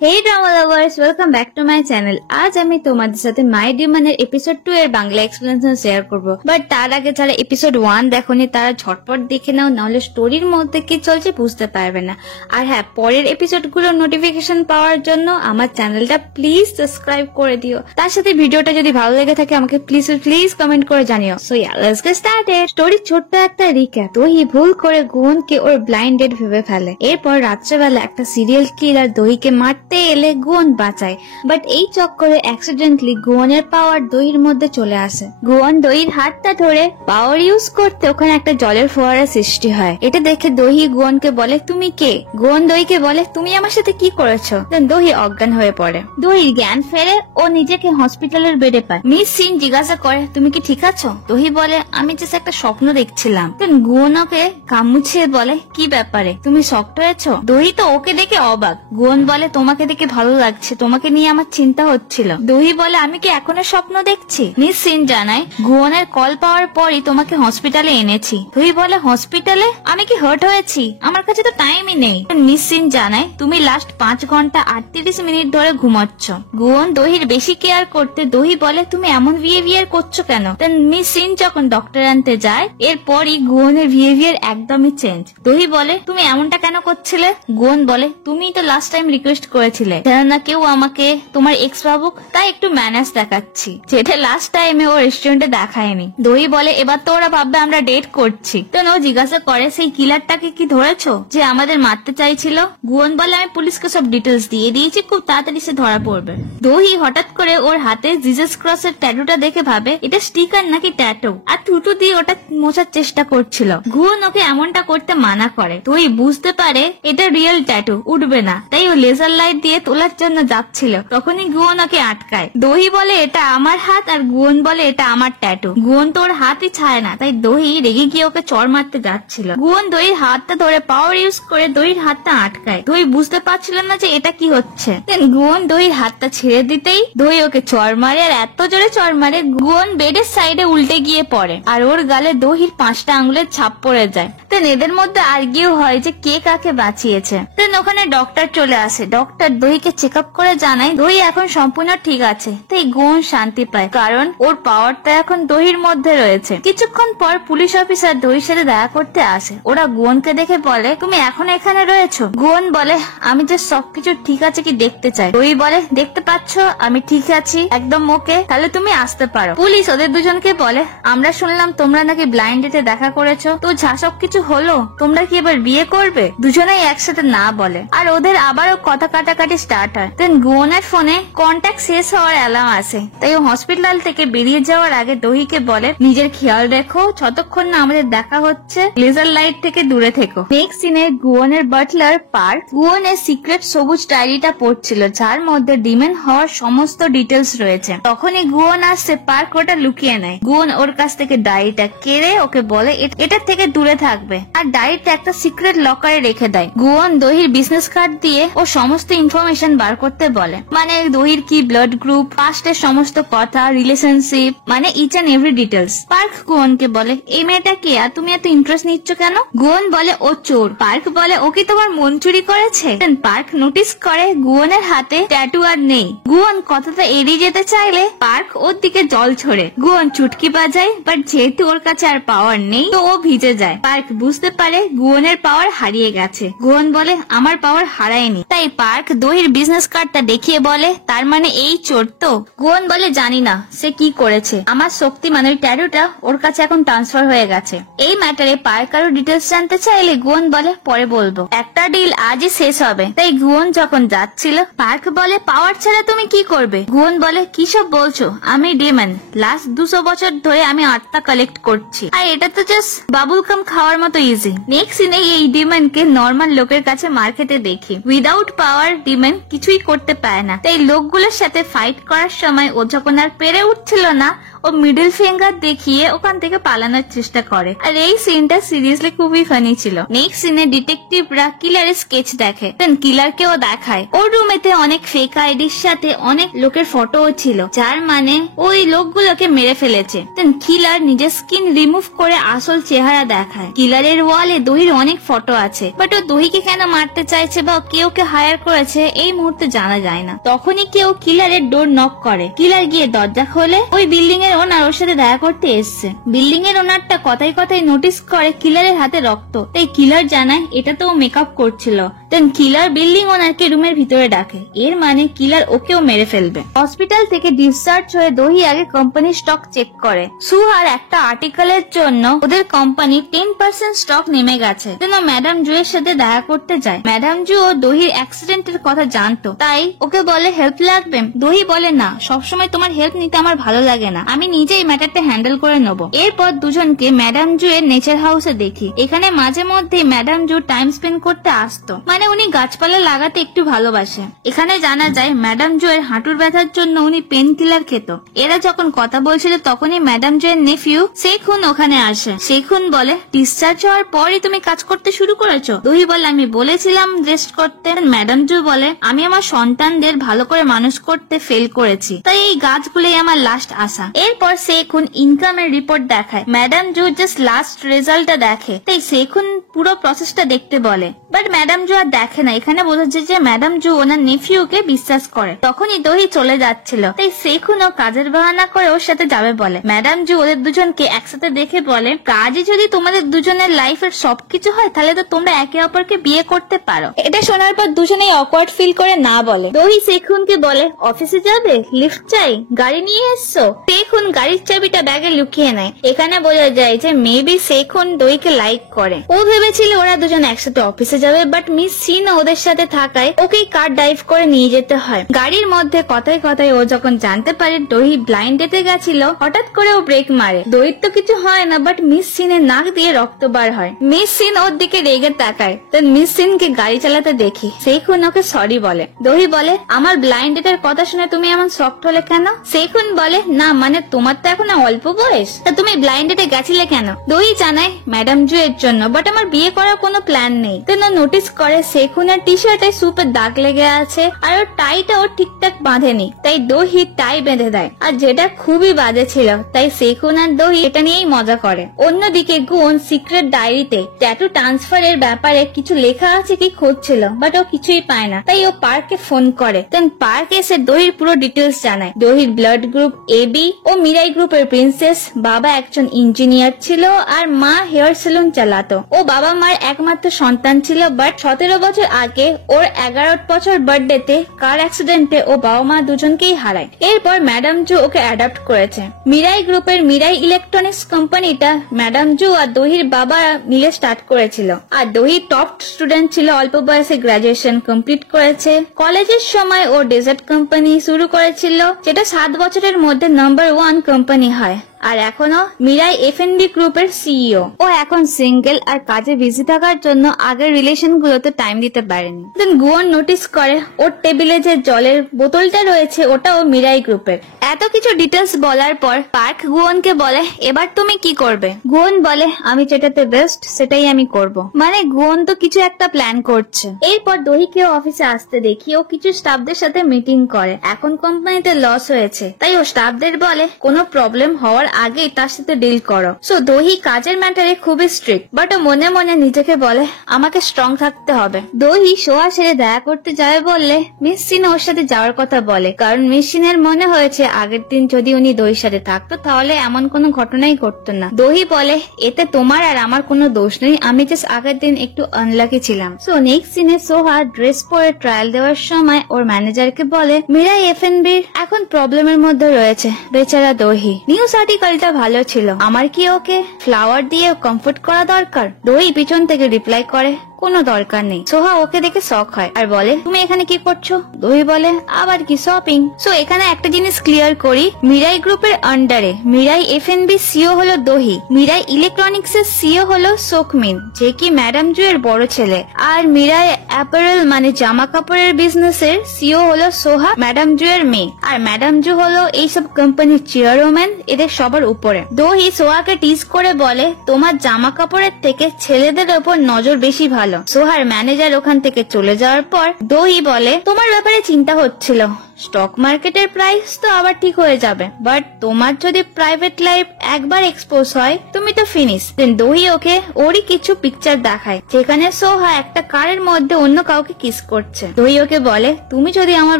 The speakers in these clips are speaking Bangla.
Hey drama lovers, welcome back to my channel. আজ আমি তোমাদের সাথে মাই ডিমানের এপিসোড 2 এর বাংলা এক্সপ্লেনেশন শেয়ার করব। বাট তার আগে যারা এপিসোড 1 দেখোনি তারা ঝটপট দেখে নাও, নাহলে স্টোরির মধ্যে কি চলছে বুঝতে পারবে না। আর হ্যাঁ, পরের এপিসোডগুলোর নোটিফিকেশন পাওয়ার জন্য আমার চ্যানেলটা প্লিজ সাবস্ক্রাইব করে দিও। তার সাথে ভিডিওটা যদি ভালো লেগে থাকে আমাকে প্লিজ কমেন্ট করে জানিও। So yeah, let's get started. Story ছোট্ট একটা রিক্যাপ। দহি ভুল করে গুয়নকে ওর ব্লাইন্ড ডেট ভেবে ফেলে। এরপর রাত্রেবেলা একটা সিরিয়াল কিলার দহিকে মারতে এলে গুয়ন বাঁচায়। বাট এই চক্করে অ্যাক্সিডেন্টলি গুয়নের পাওয়ার দহির মধ্যে চলে আসে। গুয়ন দহির হাতটা ধরে পাওয়ার ইউজ করতে ওখানে একটা জলের ফোয়ারা সৃষ্টি হয়। এটা দেখে দহি গুয়নকে বলে, তুমি কে? গুয়ন দহিকে বলে, তুমি আমার সাথে কি করেছো? দেন দহি অজ্ঞান হয়ে পড়ে। দহির জ্ঞান ফেরে ও নিজেকে হসপিটালের বেডে পায়। মিস সিন জিজ্ঞাসা করে, তুমি কি ঠিক আছো? দহি বলে, আমি জাস্ট একটা স্বপ্ন দেখছিলাম। দেন গুয়ন ওকে কামুছিয়ে বলে, কি ব্যাপারে, তুমি শক্ট হয়েছো? দহি তো ওকে দেখে অবাক। গুয়ন বলে, তোমাকে দেখে ভালো লাগছে, তোমাকে নিয়ে আমার চিন্তা হচ্ছিল। দহি বলে, আমি কি এখনো স্বপ্ন দেখছি? মিস সিন জানায়, গুয়নের কল পাওয়ার পরই তোমাকে হসপিটালে এনেছি। দহি বলে, হসপিটালে? আমি কি হার্ট হয়েছি? আমার কাছে তো টাইমই নেই। মিস সিন জানায়, তুমি লাস্ট 5 ঘন্টা 38 মিনিট ধরে ঘুমাচ্ছ। গুয়ন দহির বেশি কেয়ার করতে দহি বলে, তুমি এমন বিহেভিয়ার করছো কেন? দেন মিস সিন যখন ডক্টর আনতে যায়, এরপরই গুয়নের বিহেভিয়ার একদমই চেঞ্জ। দহি বলে, তুমি এমনটা কেন করছিলে? গুয়ন বলে, তুমি তো লাস্ট টাইম রিকোয়েস্ট করেছিলে যেন না কেউ আমাকে তোমার এক্স ভাবুক, তাই একটু ম্যানার্স দেখাচ্ছি, যেটা লাস্ট টাইমে ও রেস্টুরেন্টে দেখায়নি। দহি বলে, এবার তো ওরা ভাববে আমরা ডেট করছি। তখন ও জিজ্ঞাসা করে, সেই কিলারটাকে কি ধরেছো যে আমাদের মারতে চাইছিল? গুয়ন বলে, আমি পুলিশকে সব ডিটেলস দিয়ে দিয়েছি, খুব তাড়াতাড়ি সে ধরা পড়বে। দহি হঠাৎ করে ওর হাতে জিজাস ক্রসের ট্যাটুটা দেখে ভাবে এটা স্টিকার নাকি ট্যাটু, আর থুতু দিয়ে ওটা মোছার চেষ্টা করছিল। গুয়ন ওকে এমনটা করতে মানা করে। দহি বুঝতে পারে এটা রিয়েল ট্যাটু, উঠবে না, তাই ও লেজার লাইট দিয়ে তোলার জন্য যাচ্ছিল। তখনই গুয়ন ওকে আটকায়। দহি বলে, এটা আমার হাত, আর গুয়ন বলে এটা আমার ট্যাটু। গুয়ন তো ওর হাতই ছায় না, তাই দহি রেগে গিয়ে ওকে চড় মারতে যাচ্ছিল। গুয়ন দহির হাতটা ধরে পাওয়ার ইউজ করে দহির হাতটা আটকায়। দহি বুঝতে পারছিল না যে এটা কি হচ্ছে। দেন গুয়ন দহির হাতটা ছেড়ে দিতেই দহি ওকে চড় মারে, আর এত জোরে চড় মারে গুয়ন বেডের সাইডে উল্টে গিয়ে পড়ে, আর ওর গালে দহির 5টা আঙুলের ছাপ পড়ে যায়। দেন এদের মধ্যে আর্গিউ হয় যে কে কাকে বাঁচিয়েছে। দেন ওখানে ডক্টর চলে আসে। ডক্টর দহিকে চেক আপ করে জানায় দহি এখন সম্পূর্ণ ঠিক আছে। তাই গুয়ন শান্তি পায়, কারণ ওর পাওয়ারটা এখন দহির মধ্যে রয়েছে। কিছুক্ষণ পর পুলিশ অফিসার দহির সাথে দেখা করতে আসে। ওরা গুয়নকে দেখে বলে, তুমি এখন এখানে রয়েছো? গুয়ন বলে, আমি যে সবকিছু ঠিক আছে কি দেখতে চাই। দহি বলে, দেখতে পাচ্ছ আমি ঠিক আছি, একদম ওকে, তাহলে তুমি আসতে পারো। পুলিশ ওদের দুজনকে বলে, আমরা শুনলাম তোমরা নাকি ব্লাইন্ড ডেটে দেখা করেছো, তো যা সবকিছু হলো তোমরা কি এবার বিয়ে করবে? দুজনেই একসাথে না বলে, আর ওদের আবারও কথা কাটাকাটি স্টার্ট হয়। দেন গুয়নের ফোনে কন্ট্যাক্ট শেষ হওয়ার অ্যালার্ম আসে, তাই ও হসপিটাল থেকে বেরিয়ে যাওয়ার আগে দহিকে বলে, নিজের খেয়াল রেখো, যতক্ষণ না আমাদের দেখা হচ্ছে লেজার লাইট থেকে দূরে থেকো। নেক্সট সিনে গুয়নের বাটলার পার্ক গুয়নের সিক্রেট সবুজ ডায়েরিটা পড়ছিল, যার মধ্যে ডিমেন হওয়ার সমস্ত ডিটেলস রয়েছে। তখনই গুয়ন আসছে, পার্ক ওটা লুকিয়ে নেয়। গুয়ন ওর কাছ থেকে ডায়েরিটা কেড়ে ওকে বলে এটার থেকে দূরে থাকবে, আর ডায়েরিটা একটা সিক্রেট লকারে রেখে দেয়। গুয়ন দহির বিজনেস কার্ড দিয়ে ও সমস্ত ইনফরমেশন বার করতে বলে, মানে দহির কি ব্লাড গ্রুপ, পাস্টের সমস্ত কথা, রিলেশনশিপ, মানে each and every details. Park গুয়নকে বলে, এই মেয়েটা কে, আর তুমি এত ইন্টারেস্ট নিচ্ছ কেন? গুয়ন বলে, ও চোর। পার্ক বলে, ও কি তোমার মন চুরি করেছে? পার্ক নোটিস করে গুয়নের হাতে ট্যাটু আর নেই। গুয়ন কথাটা এড়িয়ে যেতে চাইলে পার্ক ওর দিকে জল ছড়ে। গুয়ন চুটকি বাজায়, বাট যেহেতু ওর কাছে আর পাওয়ার নেই তো ও ভিজে যায়। পার্ক বুঝতে পারে গুয়নের পাওয়ার হারিয়ে গেছে। গুয়ন বলে, আমার পাওয়ার হারায়নি। তাই পার্ক দহির বিজনেস কার্ডটা দেখিয়ে বলে, তার মানে এই চোর তো? গুয়ন বলে, জানি না সে কি করেছে, আমার শক্তি মানে ওই ট্যাটুটা ওর কাছে এখন ট্রান্সফার হয়ে গেছে। এই ম্যাটারে পার্ক আরো ডিটেলস জানতে চাইলে গুয়ন বলে, পরে বলবো, একটা ডিল আজই শেষ হবে। তাই গুয়ন যখন যাচ্ছিল, পার্ক বলে, পাওয়ার ছাড়া তুমি কি করবে? গুয়ন বলে, কি সব বলছো, আমি ডিমন, লাস্ট 200 বছর ধরে আমি আত্মা কালেক্ট করছি, আর এটা তো জাস্ট বাবুল কাম খাওয়ার মতো ইজি। নেক্সট সিনে এই ডিমনকে নর্মাল লোকের কাছে মার খেতে দেখি। উইদাউট পাওয়ার ডিমন কিছুই করতে পারে না, তাই লোকগুলোর সাথে ফাইট করার সময় ও যখন আর পেরে উঠছিল না, ও ও মিডল ফিঙ্গার দেখিয়ে ওখান থেকে পালানোর চেষ্টা করে। আর এই সিনটা সিরিয়াসলি খুবই ফানি ছিল। নেক্সট সিনে ডিটেকটিভরা কিলারের স্কেচ দেখে, দেন কিলারকেও দেখায় ওর রুমেতে অনেক ফেক আইডির সাথে অনেক লোকের ফটোও ছিল, যার মানে ওই লোকগুলোকে মেরে ফেলেছে। দেন কিলার নিজের স্কিন রিমুভ করে আসল চেহারা দেখায়। কিলারের ওয়ালে দহির অনেক ফটো আছে, বাট ও দহিকে কেন মারতে চাইছে বা কেউ কে হায়ার করেছে এই মুহূর্তে জানা যায় না। তখনই কেউ কিলারের ডোর নক করে। কিলার গিয়ে দরজা খোলে। ওই বিল্ডিং এর ওনার ওর সাথে দেখা করতে এসছে। বিল্ডিং এর ওনারটা কথায় কথায় নোটিস করে কিলারের হাতে রক্ত, তাই কিলার জানায় এটা তো ও মেকআপ করছিল। দেন কিলার বিল্ডিং ওনারকে রুমের ভিতরে ডাকে, এর মানে কিলার ওকেও মেরে ফেলবে। হসপিটাল থেকে ডিসচার্জ হয়ে দহি আগে কোম্পানির স্টক চেক করে। সুহার একটা আর্টিকেলের জন্য ওদের কোম্পানি 10% স্টক নেমে গেছে। দেন ও ম্যাডাম জু এর সাথে দেখা করতে যায়। ম্যাডাম জু ও দহির অ্যাক্সিডেন্টের কথা জানতো, তাই ওকে বলে হেল্প লাগবে। দহি বলে না, সবসময় তোমার হেল্প নিতে আমার ভালো লাগে না, আমি নিজেই ম্যাটারটা হ্যান্ডেল করে নেবো। এরপর দুজনকে ম্যাডাম জু এর নেচার হাউসে দেখি। এখানে মাঝে মধ্যে ম্যাডাম জু টাইম স্পেন্ড করতে আসতো, মানে উনি গাছপালা লাগাতে একটু ভালোবাসে। এখানে জানা যায় ম্যাডাম জু এর হাঁটুর ব্যথার জন্য উনি পেন কিলার খেত। এরা যখন কথা বলছিল তখনই ম্যাডাম জু এর নেফিউ শেখুন ওখানে আসে। শেখুন বলে ডিসচার্জ হওয়ার পরই তুমি কাজ করতে শুরু করেছো? দহি বলে আমি বলেছিলাম রেস্ট করতে। ম্যাডাম জু বলে আমি আমার সন্তানদের ভালো করে মানুষ করতে ফেল করেছি, তাই এই গাছগুলোই আমার লাস্ট আশা। এরপর শেখুন ইনকামের রিপোর্ট দেখায়। ম্যাডাম জু জাস্ট লাস্ট রেজাল্টটা দেখে, তাই শেখুন পুরো প্রসেসটা দেখতে বলে। বাট ম্যাডাম জু আর দেখে না। এখানে বোঝাচ্ছে যে ম্যাডাম জু ওনার নেফিউকে বিশ্বাস করে। তখনই দহি চলে যাচ্ছিল, তাই শেখুনও কাজের বাহানা করে ওর সাথে যাবে বলে। ম্যাডাম জু ওদের দুজনকে একসাথে দেখে বলে কাজই যদি তোমাদের দুজনের লাইফের সবকিছু হয় তাহলে তো তোমরা একে অপরকে বিয়ে করতে পারো। এটা শোনার পর দুজনেই অকওয়ার্ড ফিল করে না বলে। দহি শেখুনকে বলে অফিসে যাবে, লিফট চাই, গাড়ি নিয়ে এসছো। শেখুন গাড়ির চাবিটা ব্যাগে লুকিয়ে নেয়। এখানে বোঝা যায় যে মেবি শেখুন দহিকে লাইক করে। ও ভেবেছিল ওরা দুজন একসাথে অফিসে যাবে, বাট মিস সিন ওদের সাথে থাকায় ওকেই কার ড্রাইভ করে নিয়ে যেতে হয়। গাড়ির মধ্যে কথায় কথায় ও যখন জানতে পারে দহি ব্লাইন্ড ডেটে গেছিল, হঠাৎ করে ও ব্রেক মারে। দহির তো কিছু হয় না, বাট মিস সিনের নাক দিয়ে রক্ত বার হয়। মিস সিন ওর দিকে রেগে তাকায়। তো মিস সিনকে গাড়ি চালাতে দেখি। শেখুন ওকে সরি বলে। দহি বলে আমার ব্লাইন্ড ডেটের কথা শুনে তুমি এমন শকড হলে কেন? শেখুন বলে না, মানে তোমার তো এখন অল্প বয়স, তা তুমি ব্লাইন্ড ডেটে গেছিলে কেন? দহি জানায় ম্যাডাম জু এর জন্য, বাট আমার বিয়ে করার কোনো প্ল্যান নেই। দেন ও নোটিস করে শেখুনের টি শার্টে সুপের দাগ লেগে আছে, আর ওর টাইটা ও ঠিকঠাক বাঁধেনি, তাই দহি টাই বেঁধে দেয়। আর যেটা খুবই বাজে ছিল, তাই শেখুন আর দহি এটা নিয়েই মজা করে। অন্যদিকে গুণ সিক্রেট ডায়েরিতে ট্যাটু ট্রান্সফারের ব্যাপারে কিছু লেখা আছে কি খুঁজছিল, বাট ও কিছুই পায় না, তাই ও পার্কে ফোন করে। দেন পার্ক এসে দহির পুরো ডিটেলস জানায়। দহির ব্লাড গ্রুপ AB, ও মিরাই গ্রুপের প্রিন্সেস, বাবা একজন ইঞ্জিনিয়ার ছিল আর মা হেয়ার সেলুন চালাতো। ও বাবা মার একমাত্র সন্তান ছিল, বাট 17 বছর আগে ওর 11 বছর বার্থডেতে কার অ্যাক্সিডেন্টে ও বাবা মা দুজনকেই হারায়। এরপর ম্যাডাম জু ওকে অ্যাডাপ্ট করেছে। মিরাই গ্রুপের মিরাই ইলেকট্রনিক্স কোম্পানিটা ম্যাডাম জু আর দহির বাবা মিলে স্টার্ট করেছিল। আর দহি টপ স্টুডেন্ট ছিল, অল্প বয়সে গ্রাজুয়েশন কমপ্লিট করেছে। কলেজের সময় ও ডেজার্ট কোম্পানি শুরু করেছিল, যেটা 7 বছরের মধ্যে নাম্বার 1 কোম্পানি হয়। আর এখনো মিরাই F&B গ্রুপের CEO। ও এখন সিঙ্গেল আর কাজে বিজি থাকার জন্য আগের রিলেশন গুলোতে টাইম দিতে পারেনি। দেন গুয়ন নোটিস করে ওর টেবিলে যে জলের বোতলটা রয়েছে ওটাও মিরাই গ্রুপের। এত কিছু ডিটেলস বলার পর পার্ক গুয়নকে বলে এবার তুমি কি করবে? গুয়ন বলে আমি যেটাতে বেস্ট সেটাই আমি করব। মানে গুয়ন তো কিছু একটা প্ল্যান করছে। এরপর দহিকেও অফিসে আসতে দেখি ও কিছু স্টাফদের সাথে মিটিং করে। এখন কোম্পানিতে লস হয়েছে, তাই ও স্টাফদের বলে কোনো প্রবলেম হওয়ার আগে তার সাথে ডিল করো। সো দহি কাজের ম্যাটারে খুবই স্ট্রিক্ট, বাট ও মনে মনে নিজেকে বলে আমাকে স্ট্রং থাকতে হবে। দহি শোয়া সেরে দেখা করতে যাবে বললে মিস সিন ওর সাথে যাওয়ার কথা বলে, কারণ মিস সিনের মনে হয়েছে আগের দিন যদি উনি দহির সাথে থাকতো তাহলে এমন কোনো ঘটনাই ঘটতো না। দহি বলে এতে তোমার আর আমার কোনো দোষ নেই, আমি জাস্ট আগের দিন একটু আনলাকি ছিলাম। সো নেক্সট সিনে সোহা ড্রেস পরে ট্রায়াল দেওয়ার সময় ওর ম্যানেজারকে বলে মিরাই F&B এখন প্রবলেমের মধ্যে রয়েছে, বেচারা দহি। নিউজ আর্টিকেলটা ভালো ছিল, আমার কি ওকে ফ্লাওয়ার দিয়ে কমফোর্ট করা দরকার? দহি পিছন থেকে রিপ্লাই করে কোনো দরকার নেই। সোহা ওকে দেখে শক হয় আর বলে তুমি এখানে কি করছো? দহি বলে আবার কি, শপিং। সো এখানে একটা জিনিস ক্লিয়ার করি, মিরাই গ্রুপের আন্ডারে মিরাই এফএনবি সিও হলো দহি, মিরাই ইলেকট্রনিক্স এর সিও হলো সোকমিন, যে কি ম্যাডাম জু এর বড় ছেলে, আর মিরাই অ্যাপারেল মানে জামা কাপড়ের বিজনেস এর সিও হলো সোহা, ম্যাডাম জু এর মেয়ে। আর ম্যাডাম জু হলো এইসব কোম্পানির চেয়ারম্যান, এদের সবার উপরে। দহি সোহাকে টিজ করে বলে তোমার জামা কাপড়ের থেকে ছেলেদের ওপর নজর বেশি ভালো। সোহার ম্যানেজার ওখান থেকে চলে যাওয়ার পর দহি বলে তোমার ব্যাপারে চিন্তা হচ্ছিল, স্টক মার্কেটের প্রাইস তো আবার ঠিক হয়ে যাবে, বাট তোমার যদি প্রাইভেট লাইফ একবার এক্সপোজ হয় তুমি তো ফিনিশ। দেন দহি ওকে ওরই কিছু পিকচার দেখায় যেখানে সোহা একটা কারের মধ্যে অন্য কাউকে কিস করছে। দহি ওকে বলে তুমি যদি আমার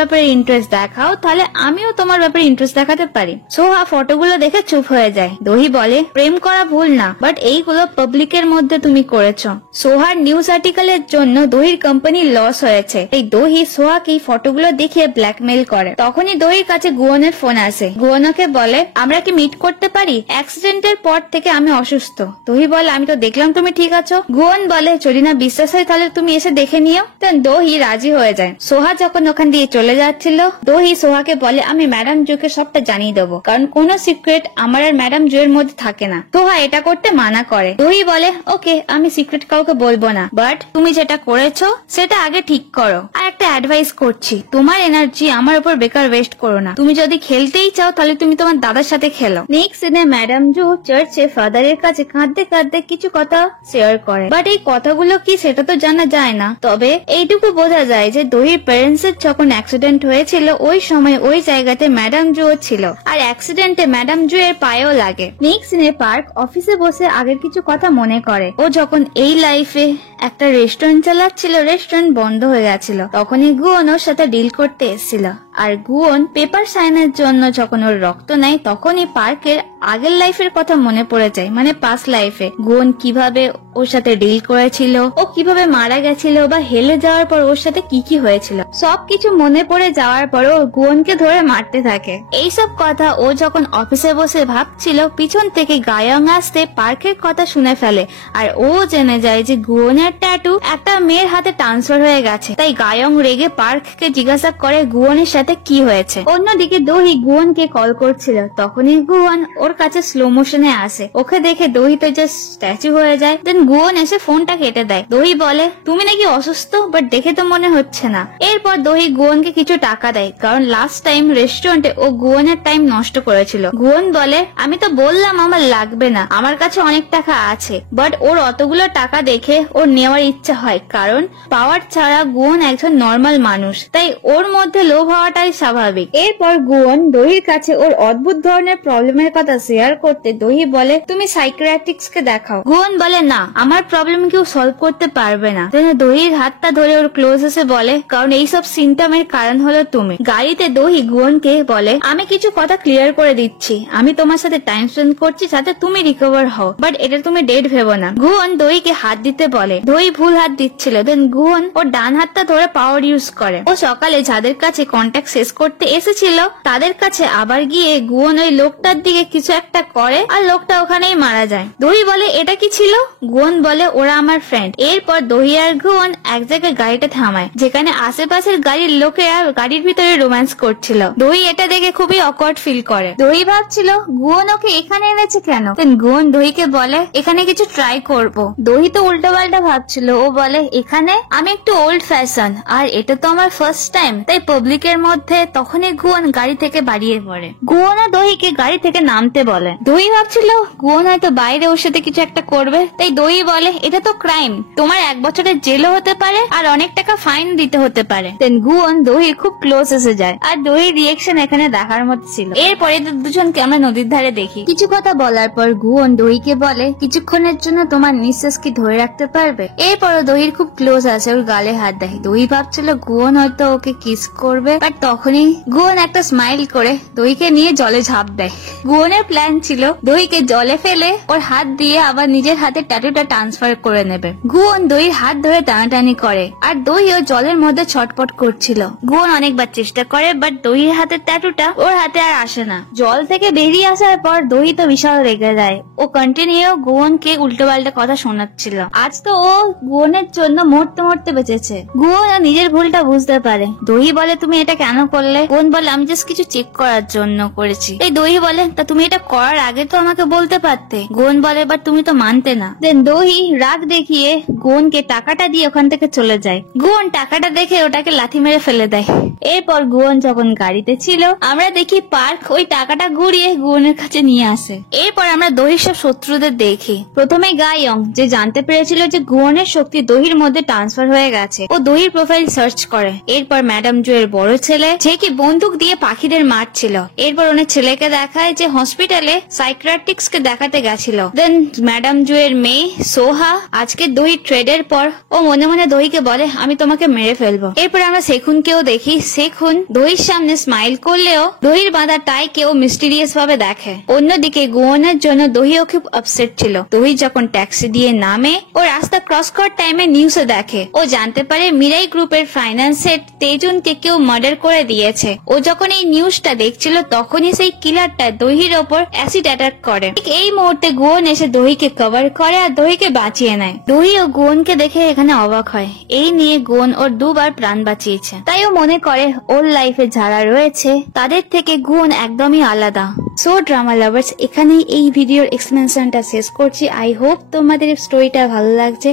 ব্যাপারে ইন্টারেস্ট দেখাও তাহলে আমিও তোমার ব্যাপারে ইন্টারেস্ট দেখাতে পারি। সোহা ফটোগুলো দেখে চুপ হয়ে যায়। দহি বলে প্রেম করা ভুল না, বাট এইগুলো পাবলিকের মধ্যে তুমি করেছো। সোহার নিউজ আর্টিকেলের জন্য দহির কোম্পানি লস হয়েছে, এই দহি সোহাকে এই ফটোগুলো দেখিয়ে ব্ল্যাকমেল করে। তখনই দহির কাছে গুয়নের ফোন আসে। গুয়ন ওকে বলে আমরা কি মিট করতে পারি, অ্যাক্সিডেন্টের পর থেকে আমি অসুস্থ। দহি বলে আমি তো দেখলাম তুমি ঠিক আছো। গুয়ন বলে যদি না বিশ্বাস হয় তাহলে তুমি এসে দেখে নিও। দেন দহি রাজি হয়ে যায়। সোহা যখন ওখান দিয়ে চলে যাচ্ছিল দহি সোহাকে বলে আমি ম্যাডাম জুকে সবটা জানিয়ে দেবো, কারণ কোনো সিক্রেট আমার আর ম্যাডাম জু এর মধ্যে থাকে না। সোহা এটা করতে মানা করে। দহি বলে ওকে আমি সিক্রেট কাউকে বলবো না, বাট তুমি যেটা করেছো সেটা আগে ঠিক করো। আর একটা অ্যাডভাইস করছি, তোমার এনার্জি আমার উপর বেকার ওয়েস্ট করো না। তুমি যদি খেলতেই চাও তাহলে তুমি তোমার দাদার সাথে খেলো। নেক্সট দিনে ম্যাডাম জু চার্চে ফাদারের কাছে কাঁদতে কাঁদতে কিছু কথা শেয়ার করে, বাট এই কথাগুলো কি সেটা তো জানা যায় না। তবে এইটুকু বোঝা যায় যে দহির প্যারেন্টস এর যখন অ্যাক্সিডেন্ট হয়েছিল ওই সময় ওই জায়গাতে ম্যাডাম জু ছিল, আর অ্যাক্সিডেন্টে ম্যাডাম জু এর পায়েও লাগে। নেক্সট দিনে পার্ক অফিসে বসে আগের কিছু কথা মনে করে। ও যখন এই লাইফে একটা রেস্টুরেন্ট চালাচ্ছিল, রেস্টুরেন্ট বন্ধ হয়ে গেছিল, তখনই গুয়ন ওর সাথে ডিল করতে এসেছিল। আর গুয়ন পেপার সাইনের জন্য যখন ওর রক্ত নেয় তখনই পার্কের আগের লাইফের কথা মনে পড়ে যায়, মানে পাস্ট লাইফে গুয়ন কিভাবে ওর সাথে ডিল করেছিল, ও কিভাবে মারা গেছিল, বা হেলে যাওয়ার পর ওর সাথে কি কি হয়েছিল, সবকিছু মনে পড়ে যাওয়ার পর ও গুয়নকে ধরে মারতে থাকে। এইসব কথা ও যখন অফিসে বসে ভাবছিল পিছন থেকে গায়ং আসতে পার্কের কথা শুনে ফেলে, আর ও জেনে যায় যে গুয়নের ট্যাটু একটা মেয়ের হাতে ট্রান্সফার হয়ে গেছে। তাই গায়ং রেগে পার্ককে জিজ্ঞাসা করে গুয়নের সাথে কি হয়েছে। অন্যদিকে দহি গুয়নকে কল করছিল, তখনই গুয়ন ওর কাছে স্লো মোশনে আসে। ওকে দেখে দহি তো জাস্ট স্ট্যাচু হয়ে যায়। দেন গুয়ন এসে ফোনটা কেটে দেয়। দহি বলে তুমি নাকি অসুস্থ, বাট দেখে তো মনে হচ্ছে না। এরপর দহি গুয়নকে কিছু টাকা দেয়, কারণ লাস্ট টাইম রেস্টুরেন্টে ও গুয়নের টাইম নষ্ট করেছিল। গুয়ন বলে আমি তো বললাম আমার লাগবে না, আমার কাছে অনেক টাকা আছে, বাট ওর অতগুলো টাকা দেখে ওর নেওয়ার ইচ্ছা হয়, কারণ পাওয়ার ছাড়া গুয়ন একজন নর্মাল মানুষ, তাই ওর মধ্যে লোভ হওয়াটাই স্বাভাবিক। এরপর গুয়ন দহির কাছে ওর অদ্ভুত ধরনের প্রবলেমের কথা শেয়ার করতে দহি বলে তুমি সাইকিয়াট্রিস্ট কে দেখাও। গুয়ন বলে না, আমার প্রবলেম কেউ সলভ করতে পারবে না। দহির হাতটা ধরে ওর ক্লোজ এসে বলে কারণ এইসব সিমটমের কারণ হলো তুমি। গাড়িতে দহি গুয়নকে বলে আমি কিছু কথা ক্লিয়ার করে দিচ্ছি, আমি তোমার সাথে টাইম স্পেন্ড করছি যাতে তুমি রিকভার হও, বাট এটা তুমি ডেট ভেবো না। গুয়ন দহিকে হাত দিতে বলে, দহি ভুল হাত দিচ্ছিল। দেন গুয়ন ওর ডান হাতটা ধরে পাওয়ার ইউজ করে। ও সকালে যাদের কাছে কন্ট্যাক্ট শেষ করতে এসেছিল তাদের কাছে আবার গিয়ে গুয়ন ওই লোকটার দিকে কিছু একটা করে, আর লোকটা ওখানেই মারা যায়। দহি বলে এটা কি ছিল? গুয়ন বলে ওরা আমার ফ্রেন্ড। এরপর দহি আর গুয়ন এক জায়গায় গাড়িটা থামায়, যেখানে আশেপাশের গাড়ির লোকেরা গাড়ির ভিতরে রোম্যান্স করছিল। দহি এটা দেখে খুবই অকওয়ার্ড ফিল করে। দহি ভাবছিল গুয়ন ওকে এখানে এনেছে কেন। গুয়ন দহিকে বলে এখানে কিছু ট্রাই করব। দহি তো উল্টো পাল্টা ভাবছিল। ও বলে এখানে আমি একটু ওল্ড ফ্যাশন, আর এটা তো আমার ফার্স্ট টাইম, তাই পাবলিকের মধ্যে। তখনই গুয়ন গাড়ি থেকে বাড়িয়ে পড়ে। গুয়ন আর দহিকে গাড়ি থেকে নামতে বলে। দহি ভাবছিল গুয়ন হয়তো বাইরে ওর সাথে কিছু একটা করবে, তাই দহি বলে এটা তো ক্রাইম, তোমার 1 বছরের জেলও হতে পারে আর অনেক টাকা ফাইন দিতে হতে পারে। দেন গুয়ন দহির খুব ক্লোজ এসে যায়, আর দহির রিয়েকশন এখানে দেখার মতো ছিল। এরপরে দুজনকে আমরা নদীর ধারে দেখি। কিছু কথা বলার পর গুয়ন দহিকে বলে কিছুক্ষণের জন্য তোমার নিঃশ্বাস কি ধরে রাখতে পারবে। এরপর দহির খুব ক্লোজ আছে, ওর গালে হাত দেয়। দহি ভাবছিল গুয়ন হয়তো ওকে কিস করবে, বাট তখনই গুয়ন একটা স্মাইল করে দহিকে নিয়ে জলে ঝাঁপ দেয়। গুয়নের প্ল্যান ছিল দহিকে জলে ফেলে ওর হাত দিয়ে আবার নিজের হাতে ট্যাটুটা ট্রান্সফার করে নেবে। গুয়ন দহির হাত ধরে টানাটানি করে আর দহিও জলের মধ্যে ছটপট করছিল। গুয়ন অনেকবার চেষ্টা করে বাট দহির হাতের ট্যাটুটা ওর হাতে আর আসে না। জল থেকে বেরিয়ে আসার পর দহি তো বিশাল রেগে যায়। ও কন্টিনিউ গুয়নকে উল্টো পাল্টা কথা শোনাচ্ছিল। আজ তো ও গুয়নের জন্য মরতে মরতে বেঁচেছে। গুয়ন নিজের ভুলটা বুঝতে পারে। দহি বলে তুমি এটা কেন করলে? গুয়ন বলে আমি জাস্ট কিছু চেক করার জন্য করেছি। এই দহি বলে তা তুমি এটা করার আগে তো আমাকে বলতে পারতে। গুয়ন বলে বাট তুমি তো মানতে না। দেন দহি রাগ দেখিয়ে গুয়নকে টাকাটা দিয়ে ওখান থেকে চলে যায়। গুয়ন টাকাটা দেখে ওটাকে লাথি মেরে ফেলে দেয়। এরপর গুয়ন যখন গাড়িতে ছিল আমরা দেখি পার্ক ওই টাকাটা ঘুরিয়ে গুয়নের কাছে নিয়ে আসে। এরপর আমরা দহির সব শত্রুদের দেখি। প্রথমে গায়ং যে জানতে পেরেছিল যে গুয়নের শক্তি দহির মধ্যে ট্রান্সফার হয়ে গেছে, ও দহির প্রোফাইল সার্চ করে। এরপর ম্যাডাম জু এর বড় ছেলে যে কি বন্দুক দিয়ে পাখিদের মারছিল। এরপর ওনার ছেলেকে দেখায় যে হসপিটালে সাইকিয়াট্রিস্ট কে দেখাতে গেছিল। দেন ম্যাডাম জু এর মেয়ে সোহা আজকে দহি ট্রেডের পর ও মনে মনে দহিকে বলে আমি তোমাকে মেরে ফেলবো। এরপর আমরা সেখুনকেও দেখি। সেখুন দহির সামনে স্মাইল করলেও দহির বাঁধা টাই কেউ মিস্টিরিয়াস ভাবে দেখে। অন্যদিকে গুয়নের জন্য দহিও খুব আপসেট ছিল। দহি যখন ট্যাক্সি দিয়ে নামে ও রাস্তা ক্রস করার টাইমে নিউজে দেখে। ও জানতে পারে মিরাই গ্রুপের ফাইন্যান্সের তেজুনকে কেউ মার্ডার করে দিয়েছে। ও যখন এই নিউজটা দেখছিল তখনই সেই কিলারটা দহির ওপর অ্যাসিড অ্যাটাক করে। ঠিক এই মুহূর্তে গুয়ন এসে দহিকে কভার করে আর দহিকে বাঁচিয়ে নেয়। দহি ও গুয়নকে দেখে এখানে অবাক হয়। এই নিয়ে গুয়ন ওর দুবার প্রাণ বাঁচিয়েছে। তাই ও মনে করে ওর লাইফে যারা রয়েছে তাদের থেকে গুয়ন একদমই আলাদা। সো ড্রামা লাভার্স, এখানেই এই ভিডিওর এক্সপ্লেনেশনটা শেষ করছি। আই হোপ তোমাদের স্টোরিটা ভালো লাগছে।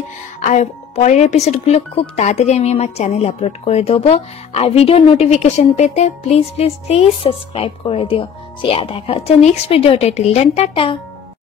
আর পরের এপিসোডগুলো খুব তাড়াতাড়ি আমি আমার চ্যানেল আপলোড করে দেবো। আর ভিডিওর নোটিফিকেশন পেতে প্লিজ প্লিজ প্লিজ সাবস্ক্রাইব করে দিও। দেখা হচ্ছে নেক্সট ভিডিওতে। Till then tata.